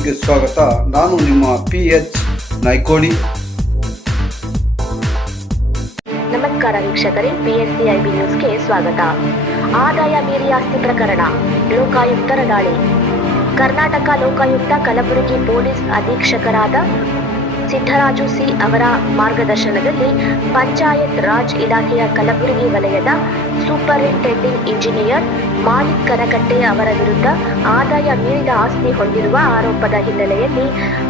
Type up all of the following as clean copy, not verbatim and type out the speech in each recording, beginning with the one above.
ಟಿವಿಗೆ ಸ್ವಾಗತ. ನಾನು ನಿಮ್ಮ PH ನಾಯ್ಕೋಡಿ. ನಮಸ್ಕಾರ ವೀಕ್ಷಕರೇ, PSCIB ನ್ಯೂಸ್ಗೆ ಸ್ವಾಗತ. ಆದಾಯ ಮೀರಿ ಆಸ್ತಿ ಪ್ರಕರಣ, ಲೋಕಾಯುಕ್ತರ ದಾಳಿ. ಕರ್ನಾಟಕ ಲೋಕಾಯುಕ್ತ ಕಲಬುರಗಿ ಪೊಲೀಸ್ ಅಧೀಕ್ಷಕರಾದ ಸಿದ್ದರಾಜು ಸಿ ಅವರ ಮಾರ್ಗದರ್ಶನದಲ್ಲಿ ಪಂಚಾಯತ್ ರಾಜ್ ಇಲಾಖೆಯ ಕಲಬುರಗಿ ವಲಯದ ಸೂಪರಿಂಟೆಂಡಿಂಗ್ ಇಂಜಿನಿಯರ್ ಮಾಲಿಕ್ ಕನಕಟ್ಟೆ ಅವರ ವಿರುದ್ಧ ಆದಾಯ ಮೀರಿದ ಆಸ್ತಿ ಹೊಂದಿರುವ ಆರೋಪದ ಹಿನ್ನೆಲೆಯಲ್ಲಿ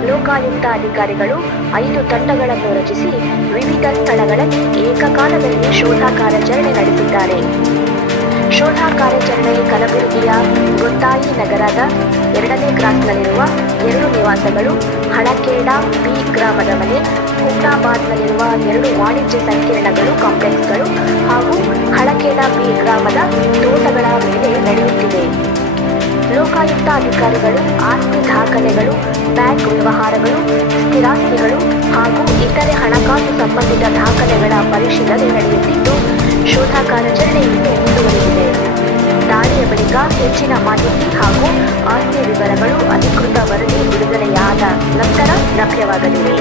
ಲೋಕಾಯುಕ್ತ ಅಧಿಕಾರಿಗಳು 5 ತಂಡಗಳನ್ನು ರಚಿಸಿ ವಿವಿಧ ಸ್ಥಳಗಳಲ್ಲಿ ಏಕಕಾಲದಲ್ಲಿ ಶೋಧ ಕಾರ್ಯಾಚರಣೆ ನಡೆಸಿದ್ದಾರೆ. ಶೋಧ ಕಾರ್ಯಾಚರಣೆ ಕಲಬುರಗಿಯ ಗೊತ್ತಾಯಿ ನಗರದ 2ನೇ ಕ್ರಾಸ್ನಲ್ಲಿರುವ 2 ನಿವಾಸಗಳು, ಹಳಕೇಡ ಬಿ ಗ್ರಾಮದ ಮನೆ, ಹುಮ್ನಾಬಾದ್ನಲ್ಲಿರುವ 2 ವಾಣಿಜ್ಯ ಸಂಕೀರ್ಣಗಳು ಕಾಂಪ್ಲೆಕ್ಸ್ಗಳು ಹಾಗೂ ಹಳಕೇಡ ಬಿ ಗ್ರಾಮದ ತೋಟಗಳ ಮೇಲೆ ನಡೆಯುತ್ತಿದೆ. ಲೋಕಾಯುಕ್ತ ಅಧಿಕಾರಿಗಳು ಆಸ್ತಿ ದಾಖಲೆಗಳು, ಬ್ಯಾಂಕ್ ವ್ಯವಹಾರಗಳು, ಸ್ಥಿರಾಸ್ತಿಗಳು ಹಾಗೂ ಇತರೆ ಹಣಕಾಸು ಸಂಬಂಧಿತ ದಾಖಲೆಗಳ ಪರಿಶೀಲನೆ ನಡೆಯುತ್ತಿದ್ದು, ಶೋಧ ಕಾರ್ಯಾಚರಣೆ ಇನ್ನೂ ಮುಂದುವರಿದಿದೆ. ದಾಳಿಯ ಬಳಿಕ ಹೆಚ್ಚಿನ ಮಾಹಿತಿ ಹಾಗೂ ಆಸ್ತಿ ವಿವರಗಳು ಅಧಿಕೃತ ವರದಿ ಬಿಡುಗಡೆಯಾದ ನಂತರ ಲಭ್ಯವಾಗಲಿವೆ.